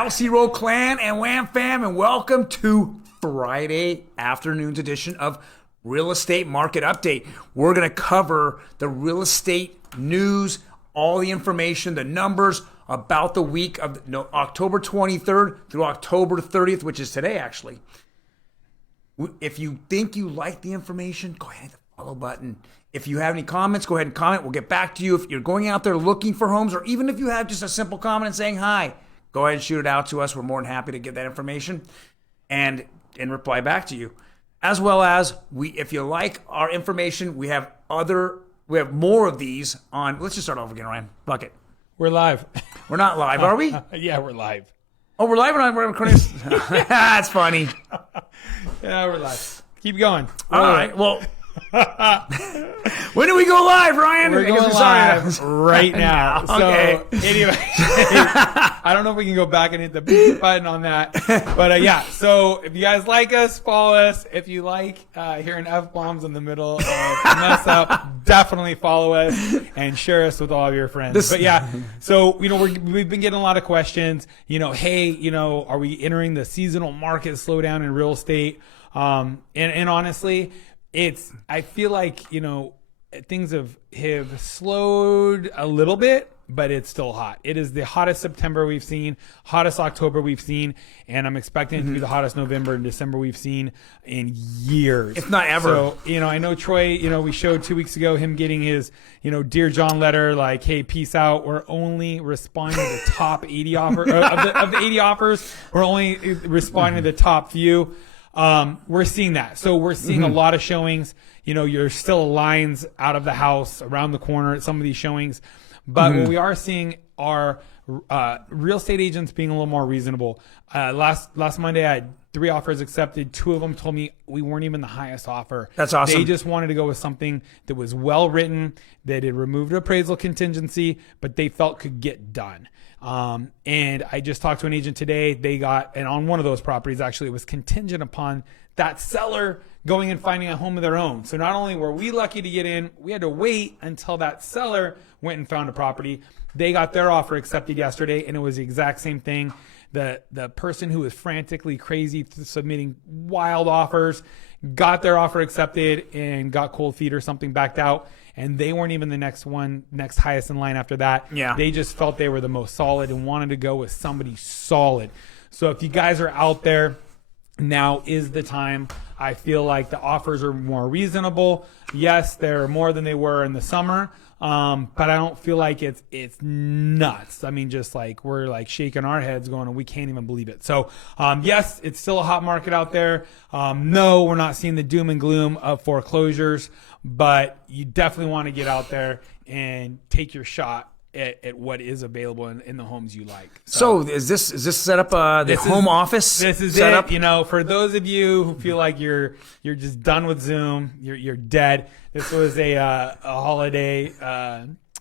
House Hero Clan and Wham Fam, and welcome to Friday afternoon's edition of Real Estate Market Update. We're going to cover the real estate news, all the information, the numbers about the week of October 23rd through October 30th, which is today, actually. If you think you like the information, go ahead and hit the follow button. If you have any comments, go ahead and comment. We'll get back to you. If you're going out there looking for homes, or even if you have just a simple comment and saying hi, go ahead and shoot it out to us. We're more than happy to get that information and reply back to you. As well as, if you like our information, we have more of these on. Let's just start over again, Ryan. Fuck it. We're live. We're not live, are we? Yeah, we're live. Oh, we're live or not? We're recording. That's funny. Yeah, we're live. Keep going. All right. Well, when do we go live, Ryan? We're going live right now. Okay. So anyway, I don't know if we can go back and hit the beep button on that. But yeah, so if you guys like us, follow us. If you like hearing F-bombs in the middle of mess up, definitely follow us and share us with all of your friends. But yeah, so, we've been getting a lot of questions, hey, are we entering the seasonal market slowdown in real estate? And honestly, I feel like, things have slowed a little bit, but it's still hot. It is the hottest September we've seen, hottest October we've seen, and I'm expecting it to be the hottest November and December we've seen in years. If not ever. So, I know Troy, we showed 2 weeks ago him getting his, Dear John letter, like, hey, peace out. We're only responding to the top 80 of the 80 offers. We're only responding to the top few. We're seeing that. So we're seeing a lot of showings. You're still lines out of the house around the corner at some of these showings. But what we are seeing are real estate agents being a little more reasonable. Last Monday, I had 3 offers accepted. 2 of them told me we weren't even the highest offer. That's awesome. They just wanted to go with something that was well written, that had removed appraisal contingency, but they felt could get done. And I just talked to an agent today. And on one of those properties, actually, it was contingent upon that seller going and finding a home of their own. So not only were we lucky to get in, we had to wait until that seller went and found a property. They got their offer accepted yesterday, and it was the exact same thing. The person who was frantically crazy submitting wild offers got their offer accepted and got cold feet or something backed out. And they weren't even the next highest in line after that. Yeah. They just felt they were the most solid and wanted to go with somebody solid. So if you guys are out there, now is the time. I feel like the offers are more reasonable. Yes, they're more than they were in the summer. But I don't feel like it's nuts. I mean, just like we're like shaking our heads going, we can't even believe it. So, yes, it's still a hot market out there. No, we're not seeing the doom and gloom of foreclosures, but you definitely want to get out there and take your shot at what is available in the homes you like. So is this set up the home office? This is set it. Up? For those of you who feel like you're just done with Zoom, you're dead. This was a holiday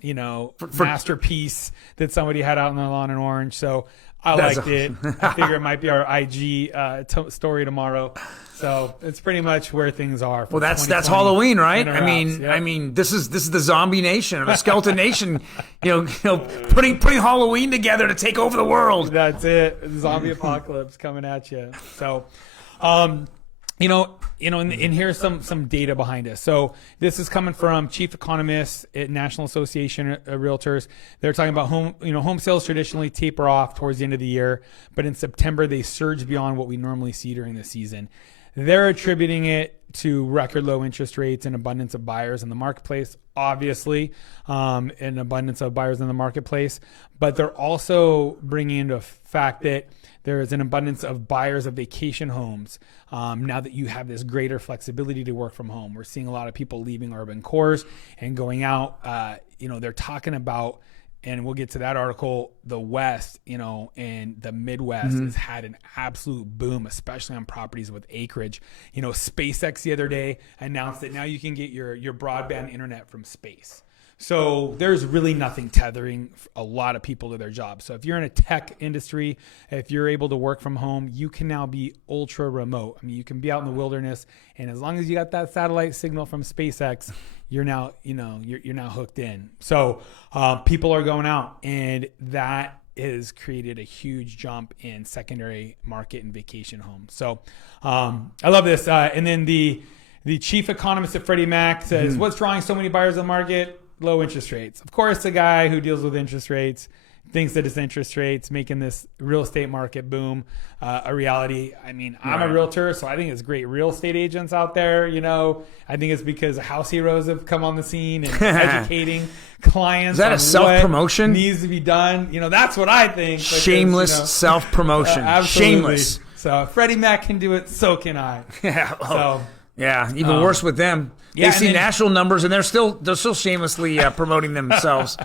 masterpiece that somebody had out on their lawn in Orange. So I liked it. I figure it might be our IG story tomorrow. So it's pretty much where things are. Well, that's Halloween, right? I mean, this is the zombie nation or the skeleton nation, putting Halloween together to take over the world. That's it. Zombie apocalypse coming at you. So, and here's some data behind us. So this is coming from chief economists at National Association of Realtors. They're talking about home sales traditionally taper off towards the end of the year, but in September they surge beyond what we normally see during the season. They're attributing it to record low interest rates and abundance of buyers in the marketplace, obviously, an abundance of buyers in the marketplace. But they're also bringing into fact that there is an abundance of buyers of vacation homes. Now that you have this greater flexibility to work from home, we're seeing a lot of people leaving urban cores and going out. They're talking about, and we'll get to that article, the West, and the Midwest has had an absolute boom, especially on properties with acreage. SpaceX the other day announced that now you can get your broadband internet from space. So there's really nothing tethering a lot of people to their jobs. So if you're in a tech industry, if you're able to work from home, you can now be ultra remote. I mean, you can be out in the wilderness, and as long as you got that satellite signal from SpaceX, you're now, you're now hooked in. So people are going out, and that has created a huge jump in secondary market and vacation homes. So I love this. And then the chief economist at Freddie Mac says, what's drawing so many buyers in the market? Low interest rates. Of course, the guy who deals with interest rates thinks that it's interest rates making this real estate market boom a reality. I mean, I'm a realtor, so I think it's great real estate agents out there. I think it's because house heroes have come on the scene and educating clients. Is that a self-promotion? Needs to be done. That's what I think. Shameless self-promotion. Absolutely. Shameless. So if Freddie Mac can do it, so can I. Yeah, even worse with them. They see national numbers and they're still shamelessly promoting themselves.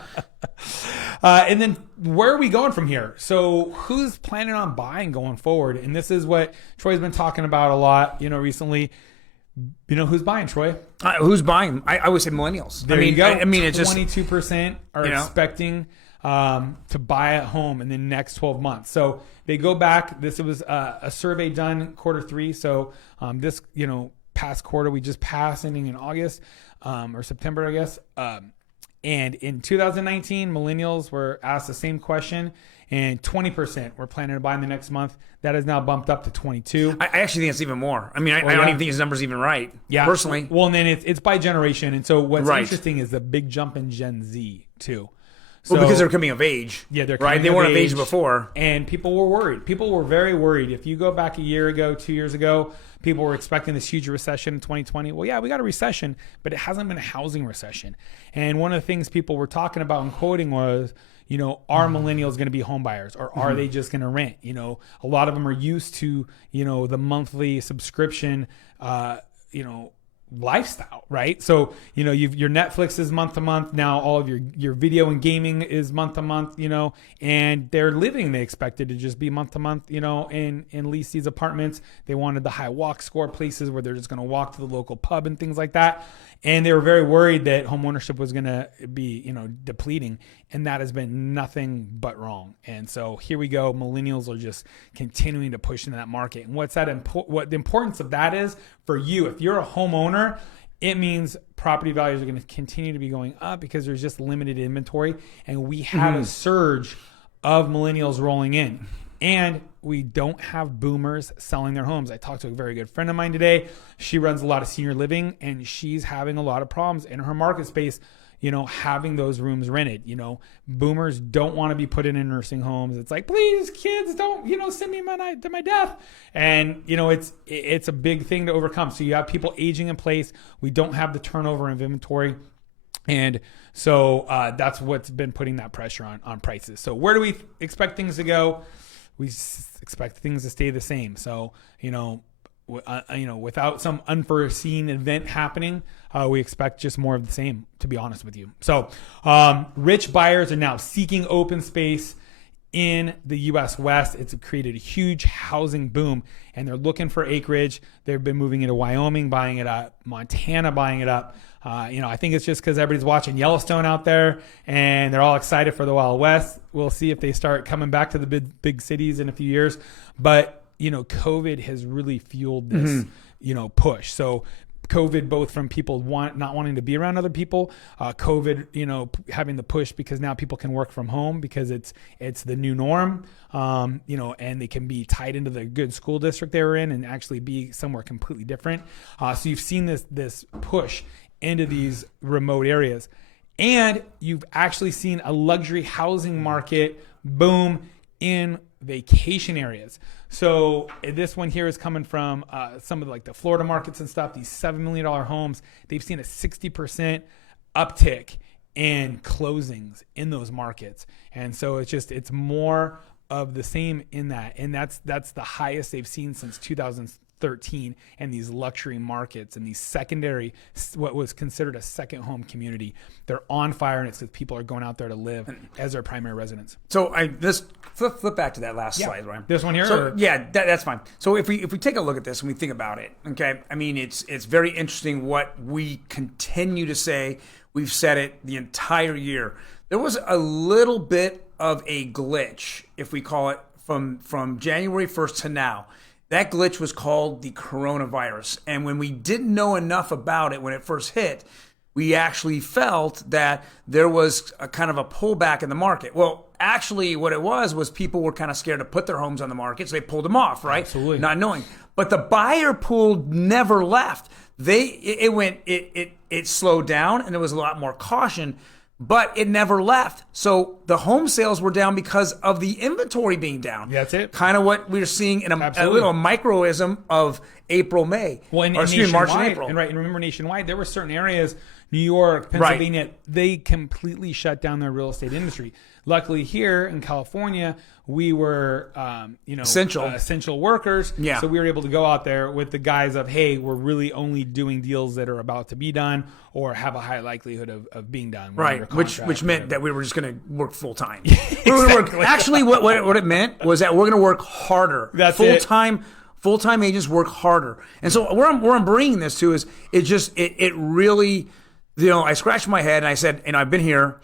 And then where are we going from here? So who's planning on buying going forward? And this is what Troy's been talking about a lot, recently. Who's buying, Troy? Who's buying? I would say millennials. There you go. It's 22% are expecting to buy a home in the next 12 months. So they go back. This was a survey done Q3. So this, past quarter we just passed, ending in August or September, I guess. And in 2019, millennials were asked the same question, and 20% were planning to buy in the next month. That has now bumped up to 22. I actually think it's even more. I mean, I don't even think his number's even right. Yeah, personally. Well, and then it's by generation, and so what's interesting is the big jump in Gen Z too. So, because they're coming of age. Yeah, they're coming They weren't of age before. And people were worried. People were very worried. If you go back a year ago, 2 years ago, people were expecting this huge recession in 2020. Well, yeah, we got a recession, but it hasn't been a housing recession. And one of the things people were talking about and quoting was, are millennials going to be home buyers, or are they just going to rent? A lot of them are used to, the monthly subscription, lifestyle, right? So, your Netflix is month to month. Now all of your video and gaming is month to month, and their living, they expected to just be month to month, and lease these apartments. They wanted the high walk score places where they're just going to walk to the local pub and things like that. And they were very worried that home ownership was going to be, depleting. And that has been nothing but wrong. And so here we go. Millennials are just continuing to push into that market. And what the importance of that is for you, if you're a homeowner, it means property values are going to continue to be going up because there's just limited inventory. And we have a surge of millennials rolling in. And we don't have boomers selling their homes. I talked to a very good friend of mine today. She runs a lot of senior living, and she's having a lot of problems in her market space, having those rooms rented. Boomers don't want to be put in nursing homes. It's like, please, kids, don't, send me to my death. And, it's a big thing to overcome. So you have people aging in place. We don't have the turnover of inventory. And so that's what's been putting that pressure on prices. So where do we expect things to go? We expect things to stay the same. So, without some unforeseen event happening, we expect just more of the same, to be honest with you. So, rich buyers are now seeking open space in the U.S. West. It's created a huge housing boom, and they're looking for acreage. They've been moving into Wyoming, buying it up, Montana, buying it up. I think it's just because everybody's watching Yellowstone out there and they're all excited for the Wild West. We'll see if they start coming back to the big cities in a few years. But, COVID has really fueled this, push. So COVID, both from people not wanting to be around other people, COVID, having the push because now people can work from home because it's the new norm, and they can be tied into the good school district they were in and actually be somewhere completely different. So you've seen this push into these remote areas, and you've actually seen a luxury housing market boom in vacation areas. So this one here is coming from some of the Florida markets and stuff. These $7 million homes, they've seen a 60% uptick in closings in those markets. And so it's more of the same in that. And that's the highest they've seen since 2013. And these luxury markets and these secondary, what was considered a second home community, they're on fire, and it's because people are going out there to live as their primary residence. So this flip back to that last slide, right? This one here? So, that's fine. So if we take a look at this and we think about it, okay, I mean, it's very interesting what we continue to say. We've said it the entire year. There was a little bit of a glitch, if we call it, from January 1st to now. That glitch was called the coronavirus. And when we didn't know enough about it when it first hit, we actually felt that there was a kind of a pullback in the market. Well, actually what it was people were kind of scared to put their homes on the market, so they pulled them off, right? Absolutely. Not knowing. But the buyer pool never left. It slowed down, and there was a lot more caution, but it never left. So the home sales were down because of the inventory being down. That's it. Kind of what we're seeing in a little microism of April, May. Well, March and April. And remember nationwide, there were certain areas, New York, Pennsylvania, they completely shut down their real estate industry. Luckily here in California, we were, essential workers. Yeah. So we were able to go out there with the guise of, hey, we're really only doing deals that are about to be done or have a high likelihood of being done. Right. Which meant that we were just going to work full time. Exactly. Actually, what it meant was that we're going to work harder. That's Full-time agents work harder. And so where I'm bringing this to is it really, I scratched my head and I said, and I've been here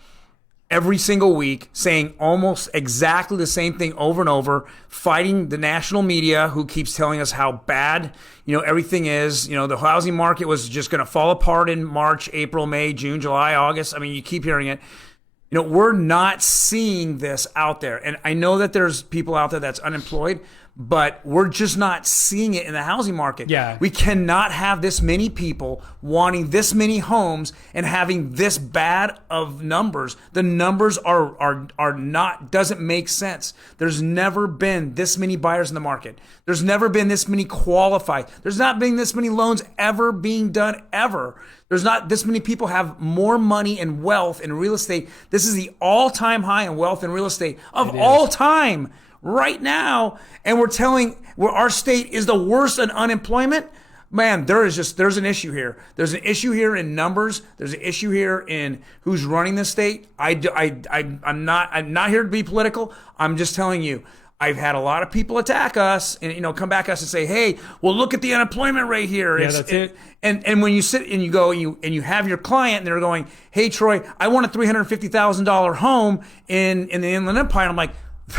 every single week saying almost exactly the same thing over and over, fighting the national media who keeps telling us how bad, everything is. The housing market was just going to fall apart in March, April, May, June, July, August. I mean, you keep hearing it. We're not seeing this out there. And I know that there's people out there that's unemployed, but we're just not seeing it in the housing market. Yeah. We cannot have this many people wanting this many homes and having this bad of numbers. The numbers are not, doesn't make sense. There's never been this many buyers in the market. There's never been this many qualified. There's not been this many loans ever being done ever. There's not this many people have more money and wealth in real estate. This is the all-time high in wealth in real estate of all time right now. And we're telling where our state is the worst in unemployment. Man, there's an issue here. There's an issue here in numbers. There's an issue here in who's running the state. I'm not here to be political. I'm just telling you. I've had a lot of people attack us and, come back at us and say, hey, well, look at the unemployment rate here. Yeah, that's it. And when you sit and you go and you have your client and they're going, hey, Troy, I want a $350,000 home in the Inland Empire. I'm like,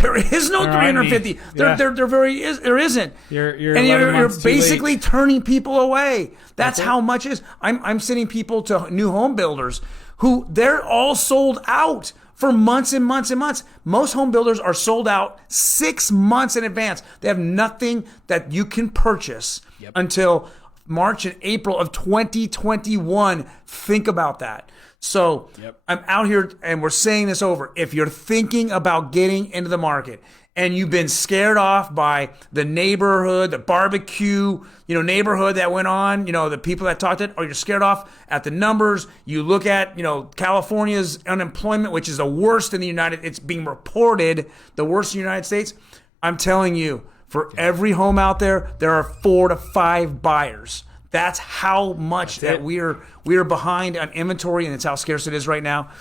there is no 350. There isn't. You're basically turning people away. That's how much it is. I'm sending people to new home builders who they're all sold out for months and months and months. Most home builders are sold out 6 months in advance. They have nothing that you can purchase until March and April of 2021. Think about that. So I'm out here and we're saying this over. If you're thinking about getting into the market and you've been scared off by the neighborhood, the barbecue, neighborhood that went on, the people that talked it, or you're scared off at the numbers, you look at, California's unemployment, which is the worst in it's being reported, the worst in the United States. I'm telling you, for every home out there, there are 4 to 5 buyers. That's how much that we are behind on inventory, and it's how scarce it is right now.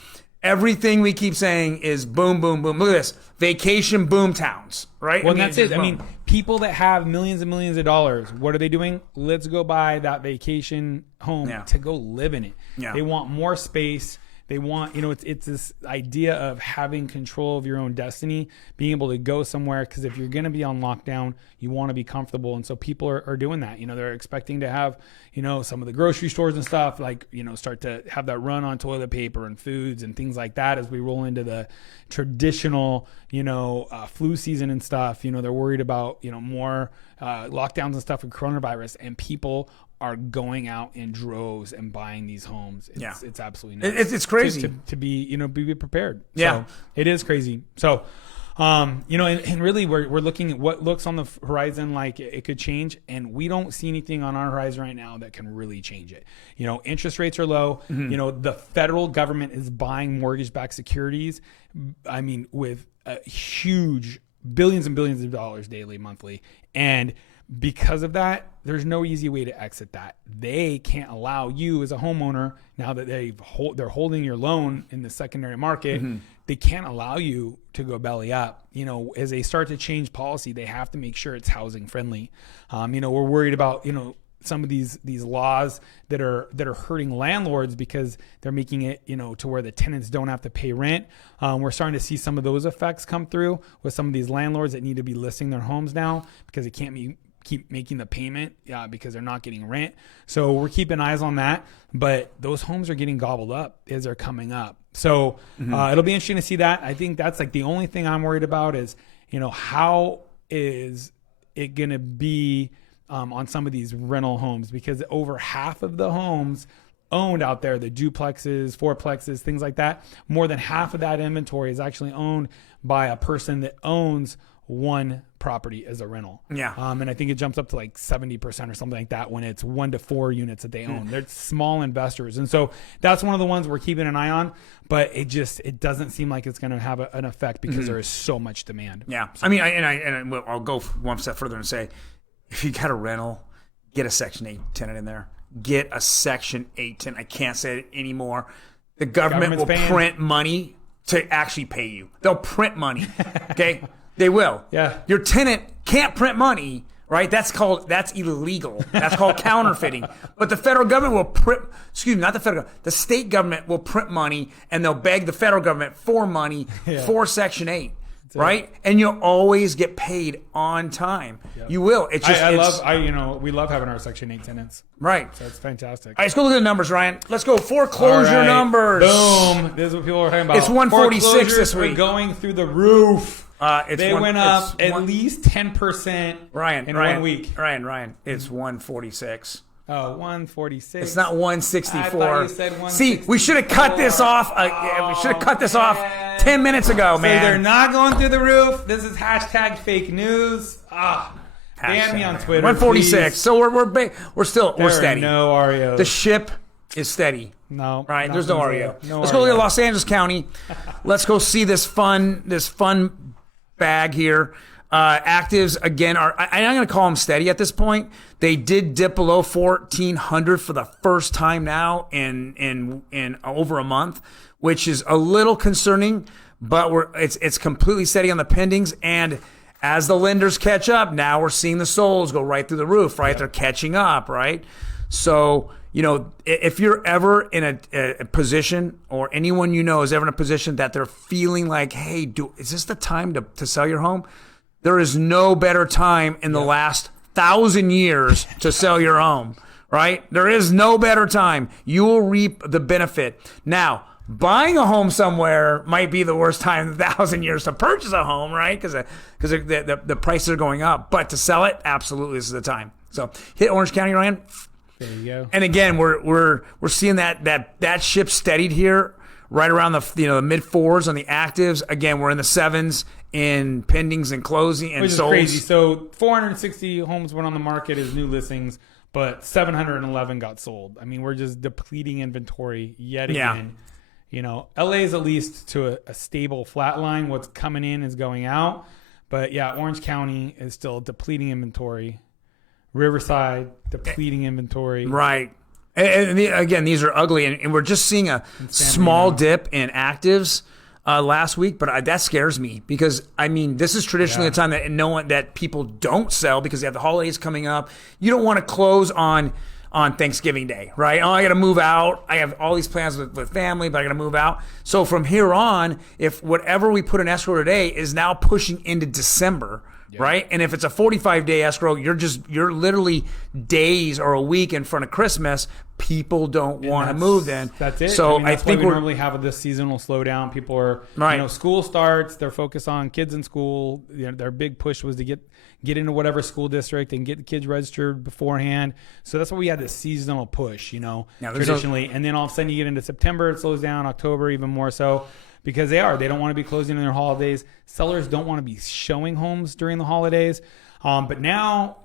Everything we keep saying is boom, boom, boom. Look at this. Vacation boom towns, right? Well, that's it. I mean, people that have millions and millions of dollars, what are they doing? Let's go buy that vacation home to go live in it. Yeah. They want more space. They want, it's this idea of having control of your own destiny, being able to go somewhere. Because if you're going to be on lockdown, you want to be comfortable. And so people are doing that. They're expecting to have, some of the grocery stores and stuff start to have that run on toilet paper and foods and things like that as we roll into the traditional, flu season and stuff. They're worried about, more lockdowns and stuff with coronavirus, and people are going out in droves and buying these homes. It's absolutely nuts. It's crazy to be, be prepared. Yeah. So it is crazy. So, and really we're looking at what looks on the horizon like it could change, and we don't see anything on our horizon right now that can really change it. Interest rates are low. Mm-hmm. The federal government is buying mortgage-backed securities. I mean, with huge billions and billions of dollars daily, monthly. And because of that, there's no easy way to exit that. They can't allow you as a homeowner, now that they're holding your loan in the secondary market, they can't allow you to go belly up. As they start to change policy, they have to make sure it's housing friendly. We're worried about, some of these laws that are hurting landlords because they're making it, to where the tenants don't have to pay rent. We're starting to see some of those effects come through with some of these landlords that need to be listing their homes now because it can't be keep making the payment because they're not getting rent. So we're keeping eyes on that. But those homes are getting gobbled up as they're coming up. So it'll be interesting to see that. I think that's like the only thing I'm worried about is, how is it going to be on some of these rental homes, because over half of the homes owned out there, the duplexes, fourplexes, things like that, more than half of that inventory is actually owned by a person that owns one property as a rental. Yeah. And I think it jumps up to like 70% or something like that when it's 1 to 4 units that they own. They're small investors. And so that's one of the ones we're keeping an eye on, but it doesn't seem like it's going to have an effect because there is so much demand. Yeah. So, I mean, I'll go one step further and say, if you got a rental, get a Section 8 tenant in there. Get a Section 8 tenant. I can't say it anymore. The government will print money to actually pay you. They'll print money. Okay? They will. Yeah. Your tenant can't print money, right? That's illegal. That's called counterfeiting. But the federal government will the state government will print money, and they'll beg the federal government for money for Section 8. Right? And you'll always get paid on time. Yep. You will. It's just we love having our Section 8 tenants. Right. So it's fantastic. All right, let's go look at the numbers, Ryan. Let's go foreclosure numbers. Boom. This is what people are talking about. It's 146 this week. Going through the roof. They went up at least 10% in 1 week. Ryan, it's 146. Oh, 146. It's not 164. I thought you said 164. See, we should have cut this off. We should have cut this off 10 minutes ago, man. They're not going through the roof. This is hashtag fake news. Ban me on Twitter. 146. Please. So we're steady. No REO. The ship is steady. No, right. There's no REO. Let's REO. go look at Los Angeles County. Let's go see this fun bag here. Actives again I'm going to call them steady at this point. They did dip below 1,400 for the first time now in over a month, which is a little concerning. But it's completely steady on the pendings, and as the lenders catch up, now we're seeing the solds go right through the roof. Right, They're catching up. Right, so if you're ever in a position, or anyone is ever in a position that they're feeling like, hey, is this the time to sell your home? There is no better time in the last 1,000 years to sell your home, right? There is no better time. You will reap the benefit. Now, buying a home somewhere might be the worst time in 1,000 years to purchase a home, right? Because the prices are going up. But to sell it, absolutely, this is the time. So hit Orange County, Ryan. There you go. And again, we're seeing that ship steadied here, right around the mid 4s on the actives. Again, we're in the 7s in pendings and closing and which is solds. crazy. So 460 homes went on the market as new listings, but 711 got sold. I mean, we're just depleting inventory yet again. LA is at least to a stable flat line. What's coming in is going out. But yeah, Orange County is still depleting inventory. Riverside, depleting inventory. Right. And again, these are ugly, and we're just seeing a small dip in actives last week, but that scares me because this is traditionally a time that people don't sell because they have the holidays coming up. You don't want to close on Thanksgiving Day, right? Oh, I got to move out. I have all these plans with family, but I got to move out. So from here on, if whatever we put in escrow today is now pushing into December. Yep. Right. And if it's a 45-day escrow, you're literally days or a week in front of Christmas. People don't want to move then. That's it. So I think we normally have this seasonal slowdown. People are, school starts. They're focused on kids in school. Their big push was to get into whatever school district and get the kids registered beforehand. So that's why we had this seasonal push, traditionally. And then all of a sudden you get into September, it slows down. October, even more so. Because they don't want to be closing in their holidays. Sellers don't want to be showing homes during the holidays. But now,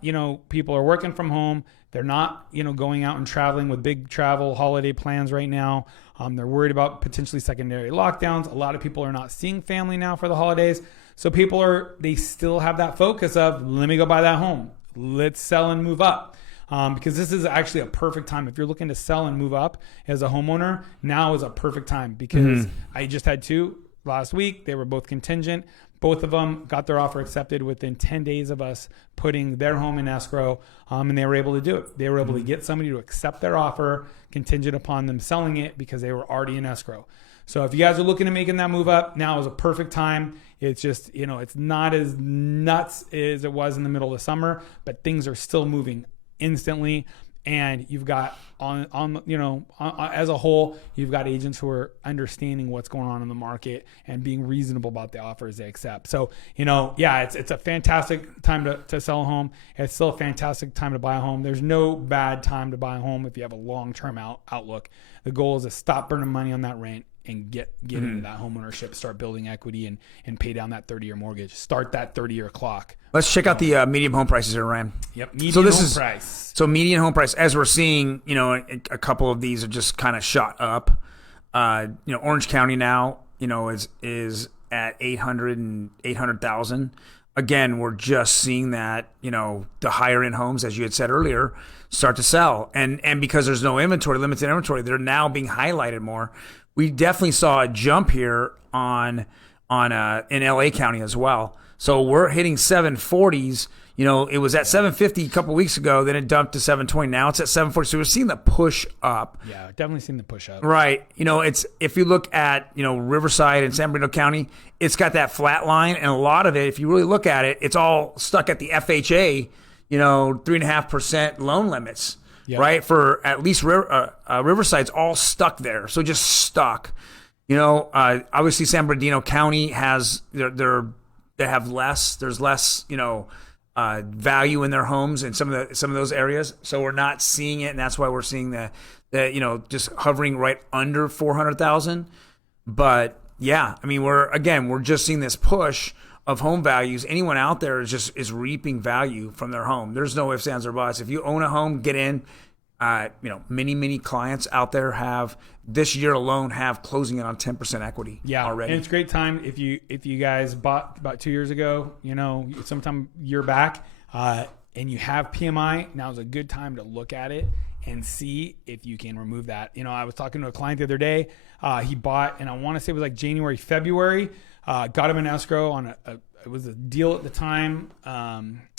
people are working from home. They're not, going out and traveling with big travel holiday plans right now. They're worried about potentially secondary lockdowns. A lot of people are not seeing family now for the holidays. So they still have that focus of, let me go buy that home. Let's sell and move up. Because this is actually a perfect time. If you're looking to sell and move up as a homeowner, now is a perfect time because I just had 2 last week. They were both contingent. Both of them got their offer accepted within 10 days of us putting their home in escrow, and they were able to do it. They were able to get somebody to accept their offer contingent upon them selling it because they were already in escrow. So if you guys are looking at making that move up, now is a perfect time. It's just, it's not as nuts as it was in the middle of the summer, but things are still moving instantly. And you've got as a whole, you've got agents who are understanding what's going on in the market and being reasonable about the offers they accept. So, it's a fantastic time to sell a home. It's still a fantastic time to buy a home. There's no bad time to buy a home if you have a long-term outlook. The goal is to stop burning money on that rent and get into that home ownership, start building equity and pay down that 30-year mortgage. Start that 30-year clock. Let's check out the median home prices here, Ryan. Yep, median home price. So median home price, as we're seeing, a couple of these are just kind of shot up. Orange County now, is at 800,000. Again, we're just seeing that, the higher end homes, as you had said earlier, start to sell. And because there's no inventory, limited inventory, they're now being highlighted more. We definitely saw a jump here in LA County as well. So we're hitting 740s. It was at 750 a couple of weeks ago, then it dumped to 720. Now it's at 740. So we're seeing the push up. Yeah, definitely seeing the push up. Right. It's if you look at, Riverside and San Bernardino County, it's got that flat line. And a lot of it, if you really look at it, it's all stuck at the FHA, 3.5% loan limits. Yep. Right. For at least Riverside's all stuck there. So just stuck. Obviously San Bernardino County has they have less. There's less, value in their homes in some of those areas. So we're not seeing it, and that's why we're seeing the just hovering right under 400,000. But yeah, I mean we're just seeing this push of home values. Anyone out there is reaping value from their home. There's no ifs, ands, or buts. If you own a home, get in. Many clients out there have this year alone have closing in on 10% equity already. And it's a great time if you guys bought about 2 years ago, sometime year back, and you have PMI, now is a good time to look at it and see if you can remove that. I was talking to a client the other day. He bought, and I want to say it was like January, February. Got him an escrow on it was a deal at the time.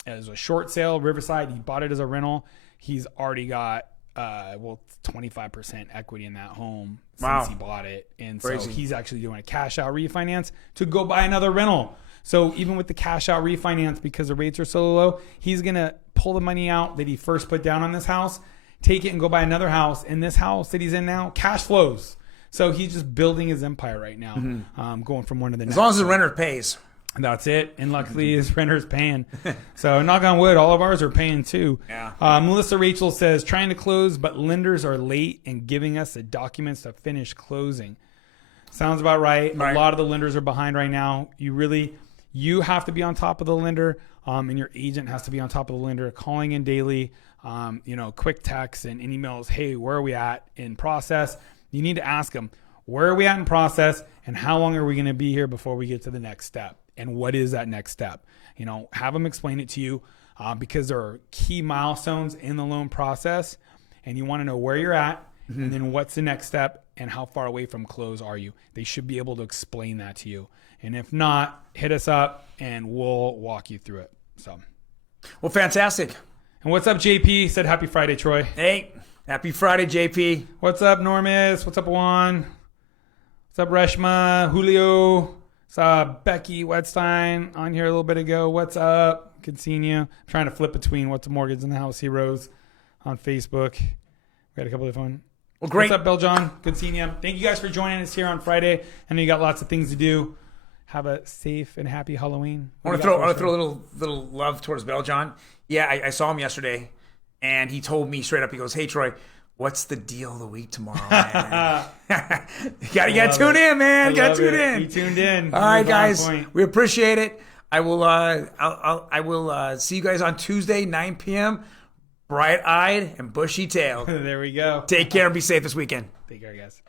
It was a short sale, Riverside. He bought it as a rental. He's already got 25% equity in that home since he bought it. And Crazy. So he's actually doing a cash out refinance to go buy another rental. So even with the cash out refinance, because the rates are so low, he's going to pull the money out that he first put down on this house, take it and go buy another house. And this house that he's in now, cash flows. So he's just building his empire right now, going from one to the next. As long as the renter pays. That's it. And luckily his renter's paying. So knock on wood, all of ours are paying too. Yeah. Melissa Rachel says, trying to close, but lenders are late in giving us the documents to finish closing. Sounds about right. A lot of the lenders are behind right now. You have to be on top of the lender, and your agent has to be on top of the lender, calling in daily, quick texts and emails. Hey, where are we at in process? You need to ask them, where are we at in process, and how long are we going to be here before we get to the next step? And what is that next step? Have them explain it to you, because there are key milestones in the loan process, and you want to know where you're at, and then what's the next step, and how far away from close are you? They should be able to explain that to you. And if not, hit us up, and we'll walk you through it. So, well, fantastic. And what's up, JP? Said happy Friday, Troy. Hey, happy Friday, JP. What's up, Normus? What's up, Juan? What's up, Reshma? Julio? Saw Becky Wetstein on here a little bit ago. What's up? Good seeing you. I'm trying to flip between What's a Mortgage in the House Heroes on Facebook. We got a couple of fun. Well, great. What's up, Bill John? Good seeing you. Thank you guys for joining us here on Friday. I know you got lots of things to do. Have a safe and happy Halloween. I want to throw a little love towards Bill John. Yeah, I saw him yesterday, and he told me straight up, he goes, "Hey, Troy, what's the deal of the week tomorrow, man?" you gotta tune in, man. You gotta tune in. You tuned in. All right, guys. We appreciate it. I will see you guys on Tuesday, 9 p.m. Bright-eyed and bushy-tailed. There we go. Take care and be safe this weekend. Take care, guys.